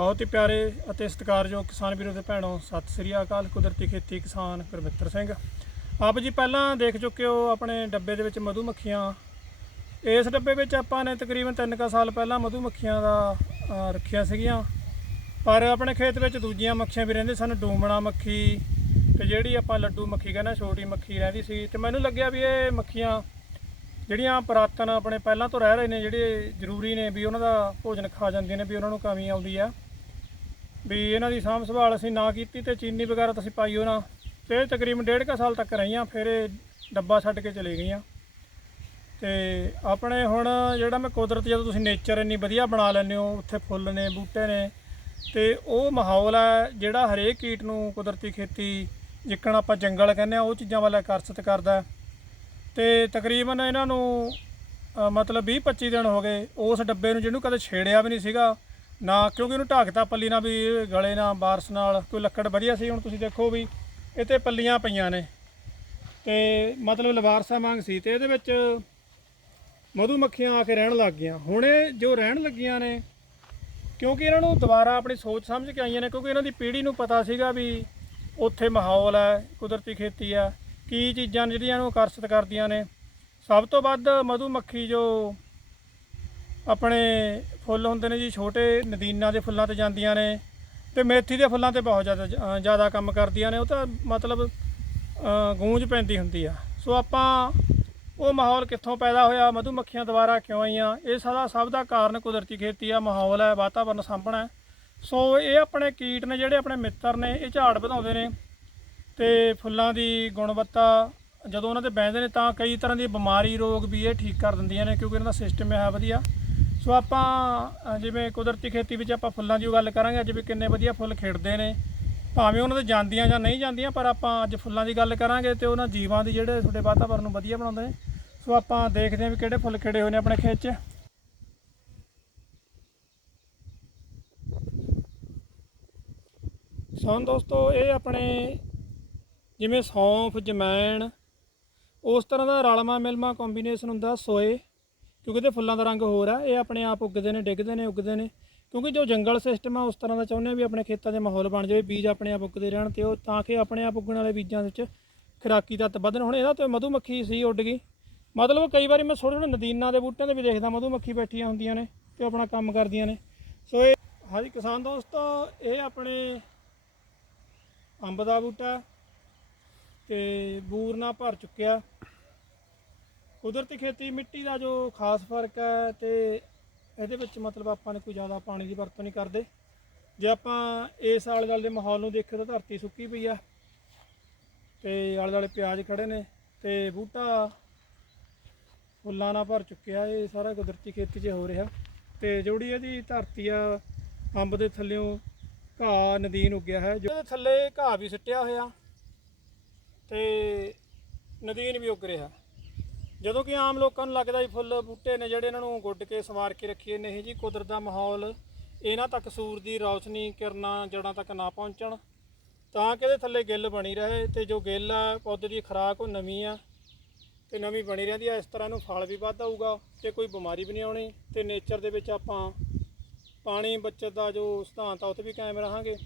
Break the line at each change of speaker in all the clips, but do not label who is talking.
ਬਹੁਤ ਹੀ ਪਿਆਰੇ ਅਤੇ ਸਤਿਕਾਰਯੋਗ ਕਿਸਾਨ ਵੀਰੋ ਤੇ ਭੈਣੋ, ਸਤਿ ਸ੍ਰੀ ਅਕਾਲ ਕੁਦਰਤੀ ਖੇਤੀ ਕਿਸਾਨ ਗੁਰਮਿੱਤਰ ਸਿੰਘ। ਆਪ ਜੀ ਪਹਿਲਾਂ ਦੇਖ ਚੁੱਕੇ ਹੋ ਆਪਣੇ ਡੱਬੇ ਦੇ ਵਿੱਚ ਮਧੂ ਮੱਖੀਆਂ ਇਸ ਡੱਬੇ ਵਿੱਚ ਆਪਾਂ ਨੇ ਤਕਰੀਬਨ 3 ਸਾਲ ਪਹਿਲਾਂ ਮਧੂ ਮੱਖੀਆਂ ਦਾ ਰੱਖੀਆਂ ਸੀਗੀਆਂ। ਪਰ ਆਪਣੇ ਖੇਤ ਵਿੱਚ ਦੂਜੀਆਂ ਮੱਖੀਆਂ ਵੀ ਰਹਿੰਦੇ ਸਨ, ਡੂਮਣਾ ਮੱਖੀ ਤੇ ਜਿਹੜੀ ਆਪਾਂ ਲੱਡੂ ਮੱਖੀ ਕਹਿੰਦੇ ਛੋਟੀ ਮੱਖੀ ਰਹਿੰਦੀ ਸੀ। ਤੇ ਮੈਨੂੰ ਲੱਗਿਆ ਵੀ ਇਹ ਮੱਖੀਆਂ ਜਿਹੜੀਆਂ ਪੁਰਾਤਨ ਆਪਣੇ ਪਹਿਲਾਂ ਤੋਂ ਰਹਿ ਰਹੇ ਨੇ, ਜਿਹੜੇ ਜ਼ਰੂਰੀ ਨੇ ਵੀ ਉਹਨਾਂ ਦਾ ਭੋਜਨ ਖਾ ਜਾਂਦੀਆਂ ਨੇ, ਵੀ ਉਹਨਾਂ ਨੂੰ ਕਮੀ ਆਉਂਦੀ ਆ। ਵੀ ਇਹਨਾਂ ਦੀ ਸਾਂਭ ਸੰਭਾਲ ਅਸੀਂ ਨਾ ਕੀਤੀ ਤੇ ਚੀਨੀ ਵਗੈਰਾ ਤਾਂ ਅਸੀਂ ਪਾਈ ਨਾ ਤੇ ਤਕਰੀਬਨ ਡੇਢ ਕੁ ਸਾਲ ਤੱਕ ਰਹੀਆਂ, ਫਿਰ ਇਹ ਡੱਬਾ ਛੱਡ ਕੇ ਚਲੇ ਗਈਆਂ ਤੇ ਆਪਣੇ ਹੁਣ ਜਿਹੜਾ ਮੈਂ ਕੁਦਰਤ, ਜਦੋਂ ਤੁਸੀਂ ਨੇਚਰ ਇੰਨੀ ਵਧੀਆ ਬਣਾ ਲੈਂਦੇ ਹੋ, ਉੱਥੇ ਫੁੱਲ ਨੇ, ਬੂਟੇ ਨੇ, ਤੇ ਉਹ ਮਾਹੌਲ ਹੈ ਜਿਹੜਾ ਹਰੇਕ ਕੀਟ ਨੂੰ ਕੁਦਰਤੀ ਖੇਤੀ, ਜਿੱਕਣ ਆਪਾਂ ਜੰਗਲ ਕਹਿੰਦੇ ਆ ਉਹ ਚੀਜ਼ਾਂ ਵੱਲ ਆਕਰਸ਼ਿਤ ਕਰਦਾ ਹੈ। ਤੇ ਤਕਰੀਬਨ ਇਹਨਾਂ ਨੂੰ ਮਤਲਬ 20 25 ਦਿਨ ਹੋ ਗਏ, ਉਸ ਡੱਬੇ ਨੂੰ ਜਿਹਨੂੰ ਕਦੇ ਛੇੜਿਆ ਵੀ ਨਹੀਂ ਸੀਗਾ ਨਾ, ਕਿਉਂਕਿ ਉਹਨੂੰ ਢਾਕਤਾ ਪੱਲੀ ਨਾਲ ਵੀ, ਗਲੇ ਨਾਲ, ਬਾਰਸ ਨਾਲ, ਕੋਈ ਲੱਕੜ ਵਧੀਆ ਸੀ, ਹੁਣ ਤੁਸੀਂ ਦੇਖੋ ਵੀ ਇਹ ਤੇ ਪੱਲੀਆਂ ਪਈਆਂ ਨੇ। ਤੇ ਮਤਲਬ ਲਵਾਰਸਾ ਮੰਗ ਸੀ ਤੇ ਇਹਦੇ ਵਿੱਚ ਮਧੂ ਮੱਖੀਆਂ ਆ ਕੇ ਰਹਿਣ ਲੱਗ ਗਈਆਂ। ਹੁਣ ਇਹ ਜੋ ਰਹਿਣ ਲੱਗੀਆਂ ਨੇ, ਕਿਉਂਕਿ ਇਹਨਾਂ ਨੂੰ ਦੁਬਾਰਾ ਆਪਣੀ ਸੋਚ ਸਮਝ ਕੇ ਆਈਆਂ ਨੇ, ਕਿਉਂਕਿ ਇਹਨਾਂ ਦੀ ਪੀੜ੍ਹੀ ਨੂੰ ਪਤਾ ਸੀਗਾ ਵੀ ਉੱਥੇ ਮਾਹੌਲ ਹੈ, ਕੁਦਰਤੀ ਖੇਤੀ ਆ ਕੀ ਚੀਜ਼ਾਂ ਜਿਹੜੀਆਂ ਨੂੰ ਆਕਰਸ਼ਿਤ ਕਰਦੀਆਂ ਨੇ। ਸਭ ਤੋਂ ਵੱਧ ਮਧੂ ਮੱਖੀ ਜੋ ਆਪਣੇ ਫੁੱਲ ਹੁੰਦੇ ਨੇ ਜੀ ਛੋਟੇ ਨਦੀਨਾਂ ਦੇ ਫੁੱਲਾਂ ਤੇ ਜਾਂਦੀਆਂ ਨੇ ਤੇ ਮੇਥੀ ਦੇ ਫੁੱਲਾਂ ਤੇ ਬਹੁਤ ਜ਼ਿਆਦਾ ਅ, ਜ਼ਿਆਦਾ ਕੰਮ ਕਰਦੀਆਂ ਨੇ ਉਹ ਤਾਂ ਮਤਲਬ ਗੂੰਜ ਪੈਂਦੀ ਹੁੰਦੀ ਆ। ਸੋ ਆਪਾਂ ਉਹ ਮਾਹੌਲ ਕਿੱਥੋਂ ਪੈਦਾ ਹੋਇਆ ਮਧੂਮੱਖੀਆਂ ਦੁਬਾਰਾ ਕਿਉਂ ਆਈਆਂ ਇਹ ਸਾਰਾ ਸਭ ਦਾ ਕਾਰਨ ਕੁਦਰਤੀ ਖੇਤੀ ਆ ਮਾਹੌਲ ਹੈ ਵਾਤਾਵਰਨ ਸਾਂਭਣਾ ਸੋ ਇਹ ਆਪਣੇ ਕੀਟ ਨੇ ਜਿਹੜੇ ਆਪਣੇ ਮਿੱਤਰ ਨੇ ਇਹ ਝਾੜ ਵਧਾਉਂਦੇ ਨੇ ਤੇ ਫੁੱਲਾਂ ਦੀ ਗੁਣਵੱਤਾ ਜਦੋਂ ਉਹਨਾਂ ਤੇ ਬਹਿੰਦੇ ਨੇ ਤਾਂ ਕਈ ਤਰ੍ਹਾਂ ਦੀ ਬਿਮਾਰੀ ਰੋਗ ਵੀ ਇਹ ਠੀਕ ਕਰ ਦਿੰਦੀਆਂ ਨੇ ਕਿਉਂਕਿ ਇਹਨਾਂ ਦਾ ਸਿਸਟਮ ਹੈ ਵਧੀਆ। ਸੋ ਆਪਾਂ ਅ, ਜਿਵੇਂ ਕੁਦਰਤੀ ਖੇਤੀ ਵਿੱਚ ਆਪਾਂ ਫੁੱਲਾਂ ਦੀ ਗੱਲ ਕਰਾਂਗੇ ਅੱਜ ਵੀ ਕਿੰਨੇ ਵਧੀਆ ਫੁੱਲ ਖਿੜਦੇ ਨੇ। ਭਾਵੇਂ ਉਹਨਾਂ ਦੇ ਜਾਂਦੀਆਂ ਜਾਂ ਨਹੀਂ ਜਾਂਦੀਆਂ ਪਰ ਆਪਾਂ ਅੱਜ ਫੁੱਲਾਂ ਦੀ ਗੱਲ ਕਰਾਂਗੇ ਤੇ ਉਹਨਾਂ ਜੀਵਾਂ ਦੀ ਜਿਹੜੇ ਤੁਹਾਡੇ ਵਾਤਾਵਰਨ ਨੂੰ ਵਧੀਆ ਬਣਾਉਂਦੇ ਨੇ। ਸੋ ਆਪਾਂ ਦੇਖਦੇ ਹਾਂ ਵੀ ਕਿਹੜੇ ਫੁੱਲ ਖਿੜੇ ਹੋਏ ਨੇ ਆਪਣੇ ਖੇਤ 'ਚ। ਸੋ ਦੋਸਤੋ ਇਹ ਆਪਣੇ ਜਿਵੇਂ ਸੌਂਫ ਜਮੈਣ ਉਸ ਤਰ੍ਹਾਂ ਦਾ ਰਲਵਾਂ ਮਿਲਵਾਂ ਕੰਬੀਨੇਸ਼ਨ ਹੁੰਦਾ ਸੋਏ। ਕਿਉਂਕਿ ਇਹਦੇ ਫੁੱਲਾਂ ਦਾ ਰੰਗ ਹੋਰ ਆ, ਇਹ ਆਪਣੇ ਆਪ ਉੱਗਦੇ ਨੇ, ਡਿੱਗਦੇ ਨੇ, ਉੱਗਦੇ ਨੇ। ਕਿਉਂਕਿ ਜੋ ਜੰਗਲ ਸਿਸਟਮ ਆ, ਉਸ ਤਰ੍ਹਾਂ ਦਾ ਚਾਹੁੰਦੇ ਆ ਵੀ ਆਪਣੇ ਖੇਤਾਂ ਦੇ ਮਾਹੌਲ ਬਣ ਜਾਵੇ, ਬੀਜ ਆਪਣੇ ਆਪ ਉੱਗਦੇ ਰਹਿਣ ਤੇ ਉਹ ਤਾਂ ਕਿ ਆਪਣੇ ਆਪ ਉੱਗਣ ਵਾਲੇ ਬੀਜਾਂ ਵਿੱਚ ਖੁਰਾਕੀ ਤੱਤ ਵਧਣ। ਹੁਣ ਇਹਦਾ ਤੇ ਮਧੂਮੱਖੀ ਸੀ, ਉੱਡ ਗਈ। ਮਤਲਬ ਕਈ ਵਾਰੀ ਮੈਂ ਛੋਟੇ ਛੋਟੇ ਨਦੀਨਾਂ ਦੇ ਬੂਟਿਆਂ ਤੇ ਵੀ ਦੇਖਦਾ, ਮਧੂਮੱਖੀ ਬੈਠੀਆਂ ਹੁੰਦੀਆਂ ਨੇ ਤੇ ਆਪਣਾ ਕੰਮ ਕਰਦੀਆਂ ਨੇ। ਸੋ ਇਹ, ਹਾਂਜੀ ਕਿਸਾਨ ਦੋਸਤੋ, ਇਹ ਆਪਣੇ ਅੰਬ ਦਾ ਬੂਟਾ ਤੇ ਬੂਰਨਾ ਭਰ ਚੁੱਕਿਆ। ਕੁਦਰਤੀ ਖੇਤੀ ਮਿੱਟੀ ਦਾ ਜੋ ਖਾਸ ਫ਼ਰਕ ਹੈ ਤੇ ਇਹਦੇ ਵਿੱਚ ਮਤਲਬ ਆਪਾਂ ਨੇ ਕੋਈ ਜ਼ਿਆਦਾ ਪਾਣੀ ਦੀ ਵਰਤੋਂ ਨਹੀਂ ਕਰਦੇ। ਜੇ ਆਪਾਂ ਇਸ ਆਲੇ ਦੁਆਲੇ ਦੇ ਮਾਹੌਲ ਨੂੰ ਦੇਖੀਏ ਤਾਂ ਧਰਤੀ ਸੁੱਕੀ ਪਈ ਆ ਤੇ ਆਲੇ ਦੁਆਲੇ ਪਿਆਜ਼ ਖੜੇ ਨੇ ਤੇ ਬੂਟਾ ਫੁੱਲਾਂ ਨਾਲ ਭਰ ਚੁੱਕਿਆ, ਇਹ ਸਾਰਾ ਕੁਦਰਤੀ ਖੇਤੀ 'ਚ ਹੋ ਰਿਹਾ। ਤੇ ਜਿਹੜੀ ਇਹਦੀ ਧਰਤੀ ਆ, ਅੰਬ ਦੇ ਥੱਲਿਓਂ ਘਾਹ ਨਦੀਨ ਉੱਗਿਆ ਹੈ। ਜੋ ਥੱਲੇ ਘਾਹ ਵੀ ਸਿੱਟਿਆ ਹੋਇਆ ਤੇ ਨਦੀਨ ਵੀ ਉੱਗ ਰਿਹਾ। ਜਦੋਂ ਕਿ ਆਮ ਲੋਕਾਂ ਨੂੰ ਲੱਗਦਾ ਜੀ ਫੁੱਲ ਬੂਟੇ ਨੇ ਜਿਹੜੇ ਇਹਨਾਂ ਨੂੰ ਗੁੱਡ ਕੇ ਸਵਾਰ ਕੇ ਰੱਖੀਏ ਨਹੀਂ ਜੀ ਕੁਦਰਤ ਦਾ ਮਾਹੌਲ ਇਹਨਾਂ ਤੱਕ ਸੂਰ ਦੀ ਰੌਸ਼ਨੀ, ਕਿਰਨਾਂ ਜੜਾਂ ਤੱਕ ਨਾ ਪਹੁੰਚਣ, ਤਾਂ ਕਿ ਇਹਦੇ ਥੱਲੇ ਗਿੱਲ ਬਣੀ ਰਹੇ ਤੇ ਜੋ ਗਿੱਲ ਆ ਪੌਦੇ ਦੀ ਖੁਰਾਕ ਉਹ ਨਵੀਂ ਆ ਤੇ ਨਵੀਂ ਬਣੀ ਰਹਿੰਦੀ ਆ, ਇਸ ਤਰ੍ਹਾਂ ਨੂੰ ਫਲ ਵੀ ਵੱਧ ਆਊਗਾ ਤੇ ਕੋਈ ਬਿਮਾਰੀ ਵੀ ਨਹੀਂ ਆਉਣੀ ਤੇ ਨੇਚਰ ਦੇ ਵਿੱਚ ਆਪਾਂ ਪਾਣੀ ਬਚਤ ਦਾ ਜੋ ਸਿਧਾਂਤ ਆ, ਉਹ ਤੇ ਵੀ ਕਾਇਮ ਰਹਾਂਗੇ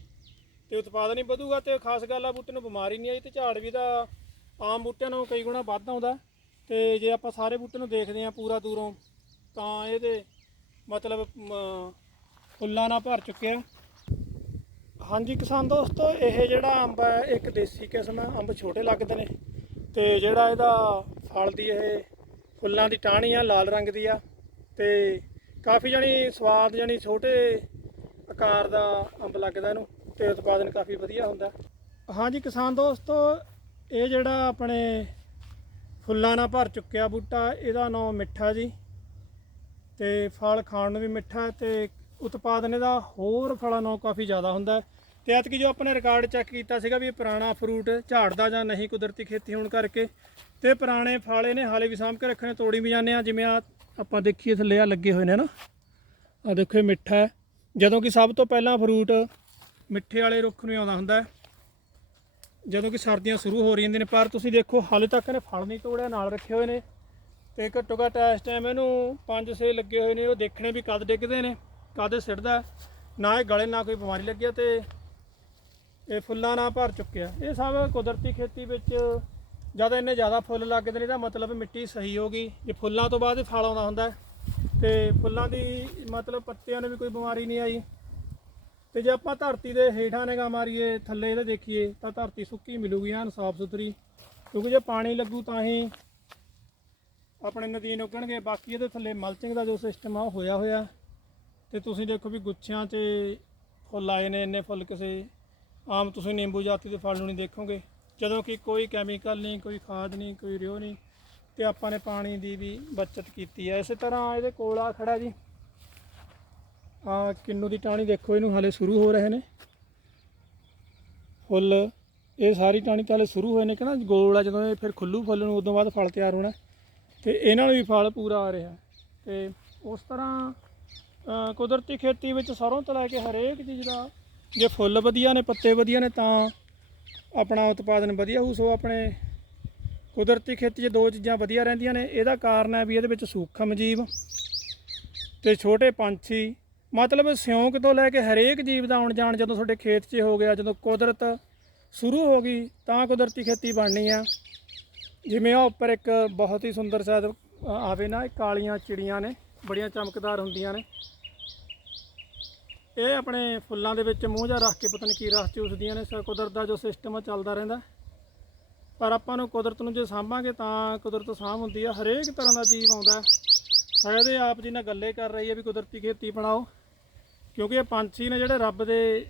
ਤੇ ਉਤਪਾਦਨ ਹੀ ਵਧੂਗਾ ਤੇ ਖਾਸ ਗੱਲ ਆ, ਬੂਟੇ ਨੂੰ ਬਿਮਾਰੀ ਨਹੀਂ ਆਈ ਤੇ ਝਾੜ ਵੀ ਦਾ ਆਮ ਬੂਟਿਆਂ ਨਾਲੋਂ ਕਈ ਗੁਣਾ ਵੱਧ ਆਉਂਦਾ। ਤੇ ਜੇ ਆਪਾਂ ਸਾਰੇ ਬੂਟੇ ਨੂੰ ਦੇਖਦੇ ਆ ਪੂਰਾ ਦੂਰੋਂ, ਤਾਂ ਇਹਦੇ ਮਤਲਬ ਫੁੱਲਾਂ ਨਾਲ ਭਰ ਚੁੱਕਿਆ ਹਾਂਜੀ ਕਿਸਾਨ ਦੋਸਤੋ, ਇਹ ਜਿਹੜਾ ਅੰਬ ਹੈ, ਇੱਕ ਦੇਸੀ ਕਿਸਮ ਹੈ। ਅੰਬ ਛੋਟੇ ਲੱਗਦੇ ਨੇ ਤੇ ਜਿਹੜਾ ਇਹਦਾ ਫਲ ਦੀ ਇਹ ਫੁੱਲਾਂ ਦੀ ਟਾਹਣੀ ਆ, ਲਾਲ ਰੰਗ ਦੀ ਆ ਤੇ ਕਾਫੀ ਜਾਣੀ ਸਵਾਦ ਜਾਣੀ ਛੋਟੇ ਆਕਾਰ ਦਾ ਅੰਬ ਲੱਗਦਾ ਇਹਨੂੰ ਤੇ ਉਤਪਾਦਨ ਕਾਫੀ ਵਧੀਆ ਹੁੰਦਾ। ਹਾਂਜੀ ਕਿਸਾਨ ਦੋਸਤੋ, ਇਹ ਜਿਹੜਾ ਆਪਣੇ ਫੁੱਲਾਂ ਨਾਲ ਭਰ ਚੁੱਕਿਆ ਬੂਟਾ, ਇਹਦਾ ਨਾਮ ਮਿੱਠਾ ਜੀ। ਤੇ ਫਲ ਖਾਣ ਨੂੰ ਵੀ ਮਿੱਠਾ ਹੈ ਤੇ ਉਤਪਾਦਨ ਇਹਦਾ ਹੋਰ ਫਲਾਂ ਨਾਲੋਂ ਕਾਫੀ ਜ਼ਿਆਦਾ ਹੁੰਦਾ ਹੈ। ਤੇ ਐਤਕੀ ਜੋ ਆਪਾਂ ਨੇ ਰਿਕਾਰਡ ਚੈੱਕ ਕੀਤਾ ਸੀਗਾ ਵੀ ਇਹ ਪੁਰਾਣਾ ਫਰੂਟ ਝਾੜਦਾ ਜਾਂ ਨਹੀਂ ਕੁਦਰਤੀ ਖੇਤੀ ਹੋਣ ਕਰਕੇ, ਤੇ ਪੁਰਾਣੇ ਫਲ ਇਹਨੇ ਹਾਲੇ ਵੀ ਸਾਂਭ ਕੇ ਰੱਖਣੇ ਤੋੜੀ ਵੀ ਜਾਂਦੇ ਆ ਜਿਵੇਂ ਆ ਆਪਾਂ ਦੇਖੀਏ ਥੱਲੇ ਆ ਲੱਗੇ ਹੋਏ ਨੇ ਨਾ। ਆ ਦੇਖੋ ਇਹ ਮਿੱਠਾ ਹੈ। ਜਦੋਂ ਕਿ ਸਭ ਤੋਂ ਪਹਿਲਾਂ ਫਰੂਟ ਮਿੱਠੇ ਵਾਲੇ ਰੁੱਖ ਨੂੰ ਆਉਂਦਾ ਹੁੰਦਾ ਹੈ। ਜਦੋਂ ਕਿ ਸਰਦੀਆਂ ਸ਼ੁਰੂ ਹੋ ਰਹੀਆਂ ਨੇ ਪਰ ਤੁਸੀਂ ਦੇਖੋ ਹਾਲੇ ਤੱਕ ਇਹਨੇ ਫਲ ਨਹੀਂ ਤੋੜਿਆ ਨਾਲ ਰੱਖੇ ਹੋਏ ਨੇ। ਤੇ ਘੱਟੋ ਘੱਟ ਇਸ ਟਾਈਮ ਇਹਨੂੰ 5-6 ਲੱਗੇ ਹੋਏ ਨੇ ਉਹ ਦੇਖਣੇ ਵੀ ਕਦ ਡਿੱਗਦੇ ਨੇ ਕਦ ਸਿੱਟਦਾ ਨਾ ਇਹ ਗਲੇ ਨਾ ਕੋਈ ਬਿਮਾਰੀ ਲੱਗਿਆ ਆ ਤੇ ਇਹ ਫੁੱਲਾਂ ਨਾਲ ਭਰ ਚੁੱਕਿਆ ਇਹ ਸਭ ਕੁਦਰਤੀ ਖੇਤੀ ਵਿੱਚ ਜਦ ਇੰਨੇ ਜ਼ਿਆਦਾ ਫੁੱਲ ਲੱਗਦੇ ਨੇ ਇਹਦਾ ਮਤਲਬ ਮਿੱਟੀ ਸਹੀ ਹੋ ਗਈ। ਜੇ ਫੁੱਲਾਂ ਤੋਂ ਬਾਅਦ ਫਲ ਆਉਂਦਾ ਹੁੰਦਾ ਹੈ, ਤੇ ਫੁੱਲਾਂ ਦੀ ਮਤਲਬ ਪੱਤਿਆਂ ਨੂੰ ਵੀ ਕੋਈ ਬਿਮਾਰੀ ਨਹੀਂ ਆਈ। ਤੇ ਜੇ ਆਪਾਂ ਧਰਤੀ ਦੇ ਹੇਠਾਂ ਨਿਗਾਹ ਮਾਰੀਏ, ਥੱਲੇ ਇਹਦੇ ਦੇਖੀਏ, ਤਾਂ ਧਰਤੀ ਸੁੱਕੀ ਮਿਲੂਗੀ, ਐਨ ਸਾਫ਼ ਸੁਥਰੀ। ਕਿਉਂਕਿ ਜੇ ਪਾਣੀ ਲੱਗੂ ਤਾਂ ਹੀ ਆਪਣੇ ਨਦੀਨ ਉੱਗਣਗੇ ਬਾਕੀ ਇਹਦੇ ਥੱਲੇ ਮਲਚਿੰਗ ਦਾ ਜੋ ਸਿਸਟਮ ਆ, ਉਹ ਹੋਇਆ ਹੋਇਆ। ਤੇ ਤੁਸੀਂ ਦੇਖੋ ਵੀ ਗੁੱਛਿਆਂ 'ਚ ਫੁੱਲ ਆਏ ਨੇ, ਇੰਨੇ ਫੁੱਲ ਕਿਸੇ ਆਮ ਤੁਸੀਂ ਨਿੰਬੂ ਜਾਤੀ ਦੇ ਫਲ ਨੂੰ ਨਹੀਂ ਦੇਖੋਗੇ। ਜਦੋਂ ਕਿ ਕੋਈ ਕੈਮੀਕਲ ਨਹੀਂ, ਕੋਈ ਖਾਦ ਨਹੀਂ, ਕੋਈ ਰਿਓ ਨਹੀਂ, ਤੇ ਆਪਾਂ ਨੇ ਪਾਣੀ ਦੀ ਵੀ ਬਚਤ ਕੀਤੀ ਹੈ ਇਸੇ ਤਰ੍ਹਾਂ ਇਹਦੇ ਕੋਲ ਆ ਖੜਾ ਜੀ। ਆ ਕਿੰਨੂ ਦੀ ਟਾਹਣੀ ਦੇਖੋ, ਇਹਨੂੰ ਹਾਲੇ ਸ਼ੁਰੂ ਹੋ ਰਹੇ ਨੇ। ਫੁੱਲ, ਇਹ ਸਾਰੀ ਟਾਣੀ ਤਾਂ ਹਾਲੇ ਸ਼ੁਰੂ ਹੋਏ ਨੇ ਕਿ ਨਾ, ਗੋਲ ਆ ਜਦੋਂ ਇਹ ਫਿਰ ਖੁੱਲੂ ਫੁੱਲ ਨੂੰ, ਉਦੋਂ ਬਾਅਦ ਫਲ ਤਿਆਰ ਹੋਣਾ। ਤੇ ਇਹਨਾਂ ਨੂੰ ਵੀ ਫਲ ਪੂਰਾ ਆ ਰਿਹਾ। ਤੇ ਉਸ ਤਰ੍ਹਾਂ ਕੁਦਰਤੀ ਖੇਤੀ ਵਿੱਚ ਸਰੋਂ ਤੋਂ ਲੈ ਕੇ ਹਰੇਕ ਚੀਜ਼ ਦਾ, ਜੇ ਫੁੱਲ ਵਧੀਆ ਨੇ, ਪੱਤੇ ਵਧੀਆ ਨੇ, ਤਾਂ ਆਪਣਾ ਉਤਪਾਦਨ ਵਧੀਆ ਹੋਊ। ਸੋ ਆਪਣੇ ਕੁਦਰਤੀ ਖੇਤੀ 'ਚ ਦੋ ਚੀਜ਼ਾਂ ਵਧੀਆ ਰਹਿੰਦੀਆਂ ਨੇ। ਇਹਦਾ ਕਾਰਨ ਹੈ ਵੀ ਇਹਦੇ ਵਿੱਚ ਸੂਖਮ ਜੀਵ ਤੇ ਛੋਟੇ ਪੰਛੀ ਮਤਲਬ ਸਿਉਂਕ ਤੋਂ ਲੈ ਕੇ ਹਰੇਕ ਜੀਵ ਦਾ ਆਉਣ ਜਾਣ ਜਦੋਂ ਤੁਹਾਡੇ ਖੇਤ 'ਚ ਹੋ ਗਿਆ, ਜਦੋਂ ਕੁਦਰਤ ਸ਼ੁਰੂ ਹੋ ਗਈ, ਤਾਂ ਕੁਦਰਤੀ ਖੇਤੀ ਬਣਨੀ ਆ। ਜਿਵੇਂ ਆ ਉੱਪਰ ਇੱਕ ਬਹੁਤ ਹੀ ਸੁੰਦਰ ਸ਼ਾਇਦ ਆਵੇ ਨਾ ਕਾਲੀਆਂ ਚਿੜੀਆਂ ਨੇ, ਬੜੀਆਂ ਚਮਕਦਾਰ ਹੁੰਦੀਆਂ ਨੇ। ਇਹ ਆਪਣੇ ਫੁੱਲਾਂ ਦੇ ਵਿੱਚ ਮੂੰਹ ਜਾ ਰੱਖ ਕੇ ਪਤਨ ਕੀ ਰਸ ਚੂਸਦੀਆਂ ਨੇ, ਸੋ ਕੁਦਰਤ ਦਾ ਜੋ ਸਿਸਟਮ ਆ, ਚੱਲਦਾ ਰਹਿੰਦਾ। ਪਰ ਆਪਾਂ ਨੂੰ ਕੁਦਰਤ ਨੂੰ ਜੇ ਸਾਂਭਾਂਗੇ, ਤਾਂ ਕੁਦਰਤ ਸਾਂਭ ਹੁੰਦੀ ਆ, ਹਰੇਕ ਤਰ੍ਹਾਂ ਦਾ ਜੀਵ ਆਉਂਦਾ। ਹੈ। ਸ਼ਾਇਦ ਇਹ ਆਪ ਜੀ ਨਾਲ ਗੱਲੇ ਕਰ ਰਹੀ ਹੈ ਵੀ ਕੁਦਰਤੀ ਖੇਤੀ ਬਣਾਓ। ਕਿਉਂਕਿ ਇਹ ਪੰਛੀ ਨੇ ਜਿਹੜੇ ਰੱਬ ਦੇ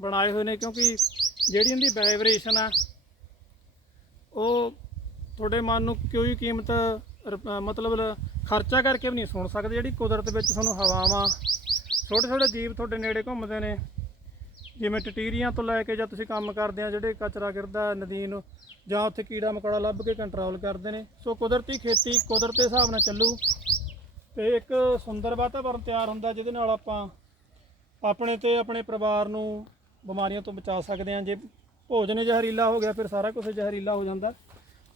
ਬਣਾਏ ਹੋਏ ਨੇ, ਕਿਉਂਕਿ ਜਿਹੜੀ ਇਹਦੀ ਵਾਈਬ੍ਰੇਸ਼ਨ ਆ, ਉਹ ਤੁਹਾਡੇ ਮਨ ਨੂੰ ਕੋਈ ਕੀਮਤ, ਰੁਪ- ਮਤਲਬ ਖਰਚਾ ਕਰਕੇ ਵੀ ਨਹੀਂ ਸੁਣ ਸਕਦੇ। ਜਿਹੜੀ ਕੁਦਰਤ ਵਿੱਚ ਤੁਹਾਨੂੰ ਹਵਾਵਾਂ ਛੋਟੇ ਛੋਟੇ ਜੀਵ ਤੁਹਾਡੇ ਨੇੜੇ ਘੁੰਮਦੇ ਨੇ, ਜਿਵੇਂ ਟਟੀਰੀਆਂ ਤੋਂ ਲੈ ਕੇ ਜਾਂ ਤੁਸੀਂ ਕੰਮ ਕਰਦੇ ਆ, ਜਿਹੜੇ ਕਚਰਾ ਗਿਰਦਾ ਨਦੀ ਨੂੰ, ਜਾਂ ਉੱਥੇ ਕੀੜਾ ਮਕੌੜਾ ਲੱਭ ਕੇ ਕੰਟਰੋਲ ਕਰਦੇ ਨੇ। ਸੋ ਕੁਦਰਤੀ ਖੇਤੀ ਕੁਦਰਤ ਦੇ ਹਿਸਾਬ ਨਾਲ ਚੱਲੂ ਤੇ ਇੱਕ ਸੁੰਦਰ ਵਾਤਾਵਰਨ ਤਿਆਰ ਹੁੰਦਾ, ਜਿਹਦੇ ਨਾਲ ਆਪਾਂ ਆਪਣੇ ਤੇ ਆਪਣੇ ਪਰਿਵਾਰ ਨੂੰ ਬਿਮਾਰੀਆਂ ਤੋਂ ਬਚਾ ਸਕਦੇ ਹਾਂ। ਜੇ ਭੋਜਨ ਜ਼ਹਿਰੀਲਾ ਹੋ ਗਿਆ, ਫਿਰ ਸਾਰਾ ਕੁਝ ਜ਼ਹਿਰੀਲਾ ਹੋ ਜਾਂਦਾ।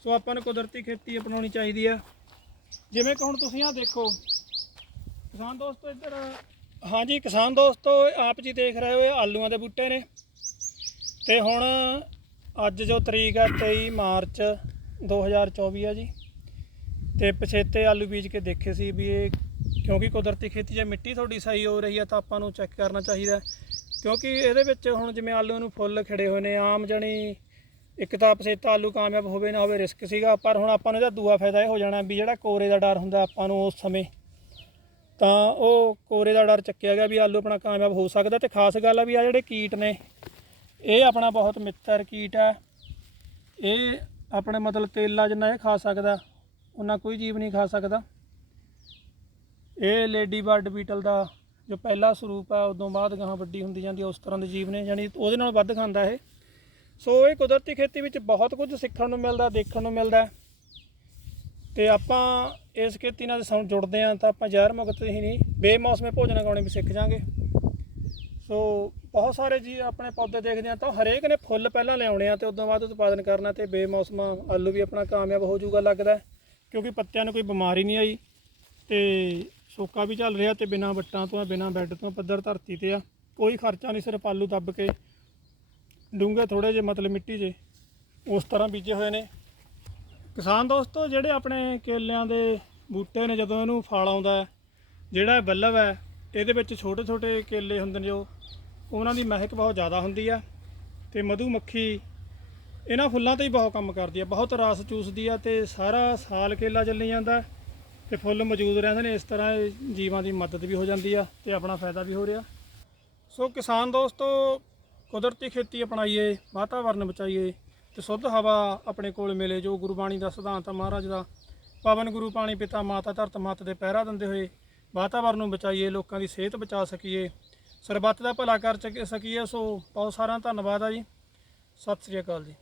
ਸੋ ਆਪਾਂ ਨੂੰ ਕੁਦਰਤੀ ਖੇਤੀ ਅਪਣਾਉਣੀ ਚਾਹੀਦੀ ਆ। ਜਿਵੇਂ ਕਿ ਹੁਣ ਤੁਸੀਂ ਆ ਦੇਖੋ, ਕਿਸਾਨ ਦੋਸਤੋ ਇੱਧਰ, ਹਾਂਜੀ, ਕਿਸਾਨ ਦੋਸਤੋ, ਆਪ ਜੀ ਦੇਖ ਰਹੇ ਹੋ, ਇਹ ਆਲੂਆਂ ਦੇ ਬੂਟੇ ਨੇ। ਤੇ ਹੁਣ ਅੱਜ ਜੋ ਤਰੀਕ ਹੈ 23 ਮਾਰਚ 2024 ਆ ਜੀ। ਤੇ ਪਛੇਤੇ ਆਲੂ ਬੀਜ ਕੇ ਦੇਖੇ ਸੀ ਵੀ ਇਹ ਕਿਉਂਕਿ ਕੁਦਰਤੀ ਖੇਤੀ ਜੇ ਮਿੱਟੀ ਤੁਹਾਡੀ ਸਹੀ ਹੋ ਰਹੀ ਹੈ ਤਾਂ ਆਪਾਂ ਨੂੰ ਚੈੱਕ ਕਰਨਾ ਚਾਹੀਦਾ ਕਿਉਂਕਿ ਇਹਦੇ ਵਿੱਚ ਹੁਣ ਜਿਵੇਂ ਆਲੂ ਨੂੰ ਫੁੱਲ ਖਿੜੇ ਹੋਏ ਨੇ, ਆਮ ਜਣੀ ਇੱਕ ਤਾਂ ਪਛੇਤਾ ਆਲੂ ਕਾਮਯਾਬ ਹੋਵੇ ਨਾ ਹੋਵੇ ਰਿਸਕ ਸੀਗਾ, ਪਰ ਹੁਣ ਆਪਾਂ ਨੂੰ ਇਹਦਾ ਦੂਆ ਫਾਇਦਾ ਇਹ ਹੋ ਜਾਣਾ ਵੀ ਜਿਹੜਾ ਕੋਰੇ ਦਾ ਡਰ ਹੁੰਦਾ ਆਪਾਂ ਨੂੰ ਉਸ ਸਮੇਂ। ਤਾਂ ਉਹ ਕੋਰੇ ਦਾ ਡਰ ਚੱਕਿਆ ਗਿਆ ਵੀ ਆਲੂ ਆਪਣਾ ਕਾਮਯਾਬ ਹੋ ਸਕਦਾ ਤੇ ਖਾਸ ਗੱਲ ਆ ਵੀ ਆ ਜਿਹੜੇ ਕੀਟ ਨੇ, ਇਹ ਆਪਣਾ ਬਹੁਤ ਮਿੱਤਰ ਕੀਟ ਹੈ ਇਹ ਆਪਣੇ ਮਤਲਬ ਤੇਲਾ ਜਿੰਨਾ ਇਹ ਖਾ ਸਕਦਾ, ਉਹਨਾਂ ਕੋਈ ਜੀਵ ਨਹੀਂ ਖਾ ਸਕਦਾ। ਇਹ ਲੇਡੀ ਬਰਡ ਬੀਟਲ ਦਾ ਜੋ ਪਹਿਲਾ ਸਰੂਪ ਹੈ ਉਦੋਂ ਬਾਅਦ ਗਾਂ ਵੱਡੀ ਹੁੰਦੀ ਜਾਂਦੀ ਉਸ ਤਰ੍ਹਾਂ ਦੇ ਜੀਵ ਨੇ, ਯਾਨੀ ਉਹਦੇ ਨਾਲ ਵੱਧ ਖਾਂਦਾ ਇਹ। ਸੋ ਇਹ ਕੁਦਰਤੀ ਖੇਤੀ ਵਿੱਚ ਬਹੁਤ ਕੁਝ ਸਿੱਖਣ ਨੂੰ ਮਿਲਦਾ, ਦੇਖਣ ਨੂੰ ਮਿਲਦਾ। ਹੈ। ਤੇ ਆਪਾਂ ਇਸ ਖੇਤੀ ਨਾਲ ਸਾਨੂੰ ਜੁੜਦੇ ਹਾਂ ਤਾਂ ਆਪਾਂ ਜ਼ਹਿਰ ਮੁਕਤ ਹੀ ਨਹੀਂ, ਬੇਮੌਸਮੇ ਭੋਜਨ ਉਗਾਉਣੇ ਵੀ ਸਿੱਖ ਜਾਾਂਗੇ। ਸੋ ਬਹੁਤ ਸਾਰੇ ਜੀ ਆਪਣੇ ਪੌਦੇ ਦੇਖਦੇ ਆ ਤਾਂ ਹਰੇਕ ਨੇ ਫੁੱਲ ਪਹਿਲਾਂ ਲਿਆਉਣੇ ਆ ਤੇ ਉਦੋਂ ਬਾਅਦ ਉਤਪਾਦਨ ਕਰਨਾ ਤੇ ਬੇਮੌਸਮਾ, ਆਲੂ ਵੀ ਆਪਣਾ ਕਾਮਯਾਬ ਹੋ ਜਾਊਗਾ ਲੱਗਦਾ, ਕਿਉਂਕਿ ਪੱਤਿਆਂ ਨੂੰ ਕੋਈ ਬਿਮਾਰੀ ਨਹੀਂ ਆਈ। ਤੇ ਸੋਕਾ ਵੀ ਚੱਲ ਰਿਹਾ ਤੇ ਬਿਨਾ ਵੱਟਾਂ ਤੋਂ, ਬਿਨਾ ਬੈੱਡ ਤੋਂ ਪੱਧਰ ਧਰਤੀ ਤੇ ਆ। ਕੋਈ ਖਰਚਾ ਨਹੀਂ ਸਿਰਫ ਆਲੂ ਦੱਬ ਕੇ। ਡੂੰਘੇ ਥੋੜੇ ਜਿਹੇ ਮਤਲਬ ਮਿੱਟੀ 'ਚ ਉਸ ਤਰ੍ਹਾਂ ਬੀਜੇ ਹੋਏ ਨੇ। ਕਿਸਾਨ ਦੋਸਤੋ, ਜਿਹੜੇ ਆਪਣੇ ਕੇਲਿਆਂ ਦੇ ਬੂਟੇ ਨੇ, ਜਦੋਂ ਇਹਨੂੰ ਫਲ ਆਉਂਦਾ ਜਿਹੜਾ ਇਹ ਬੱਲਬ ਹੈ, ਇਹਦੇ ਵਿੱਚ ਛੋਟੇ ਛੋਟੇ ਕੇਲੇ ਹੁੰਦੇ ਨੇ ਜੋ, ਉਹਨਾਂ ਦੀ ਮਹਿਕ ਬਹੁਤ ਜ਼ਿਆਦਾ ਹੁੰਦੀ ਆ ਤੇ ਮਧੂ ਮੱਖੀ ਇਹਨਾਂ ਫੁੱਲਾਂ ਤੇ ਹੀ ਬਹੁਤ ਕੰਮ ਕਰਦੀ ਆ। ਬਹੁਤ ਰਸ ਚੂਸਦੀ ਆ ਤੇ ਸਾਰਾ ਸਾਲ ਕੇਲਾ ਚੱਲੀ ਜਾਂਦਾ। ਤੇ ਫੁੱਲ ਮੌਜੂਦ ਰਹਿੰਦੇ ਨੇ, ਇਸ ਤਰ੍ਹਾਂ ਜੀਵਾਂ ਦੀ ਮਦਦ ਵੀ ਹੋ ਜਾਂਦੀ ਆ ਤੇ ਆਪਣਾ ਫਾਇਦਾ ਵੀ ਹੋ ਰਿਹਾ। ਸੋ ਕਿਸਾਨ ਦੋਸਤੋ, ਕੁਦਰਤੀ ਖੇਤੀ ਅਪਣਾਈਏ, ਵਾਤਾਵਰਨ ਬਚਾਈਏ ਤੇ ਸ਼ੁੱਧ ਹਵਾ ਆਪਣੇ ਕੋਲ ਮਿਲੇ, ਜੋ ਗੁਰਬਾਣੀ ਦਾ ਸਿਧਾਂਤ ਆ ਮਹਾਰਾਜ ਦਾ। ਪਵਨ ਗੁਰੂ, ਪਾਣੀ ਪਿਤਾ, ਮਾਤਾ ਧਰਤ ਮਤ ਦੇ ਪਹਿਰਾ ਦਿੰਦੇ ਹੋਏ ਵਾਤਾਵਰਨ ਨੂੰ ਬਚਾਈਏ, ਲੋਕਾਂ ਦੀ ਸਿਹਤ ਬਚਾ ਸਕੀਏ, ਸਰਬੱਤ ਦਾ ਭਲਾ ਕਰ ਸਕ- ਸਕੀਏ। ਸੋ ਬਹੁਤ ਸਾਰਾ ਧੰਨਵਾਦ ਆ ਜੀ। ਸਤਿ ਸ੍ਰੀ ਅਕਾਲ ਜੀ।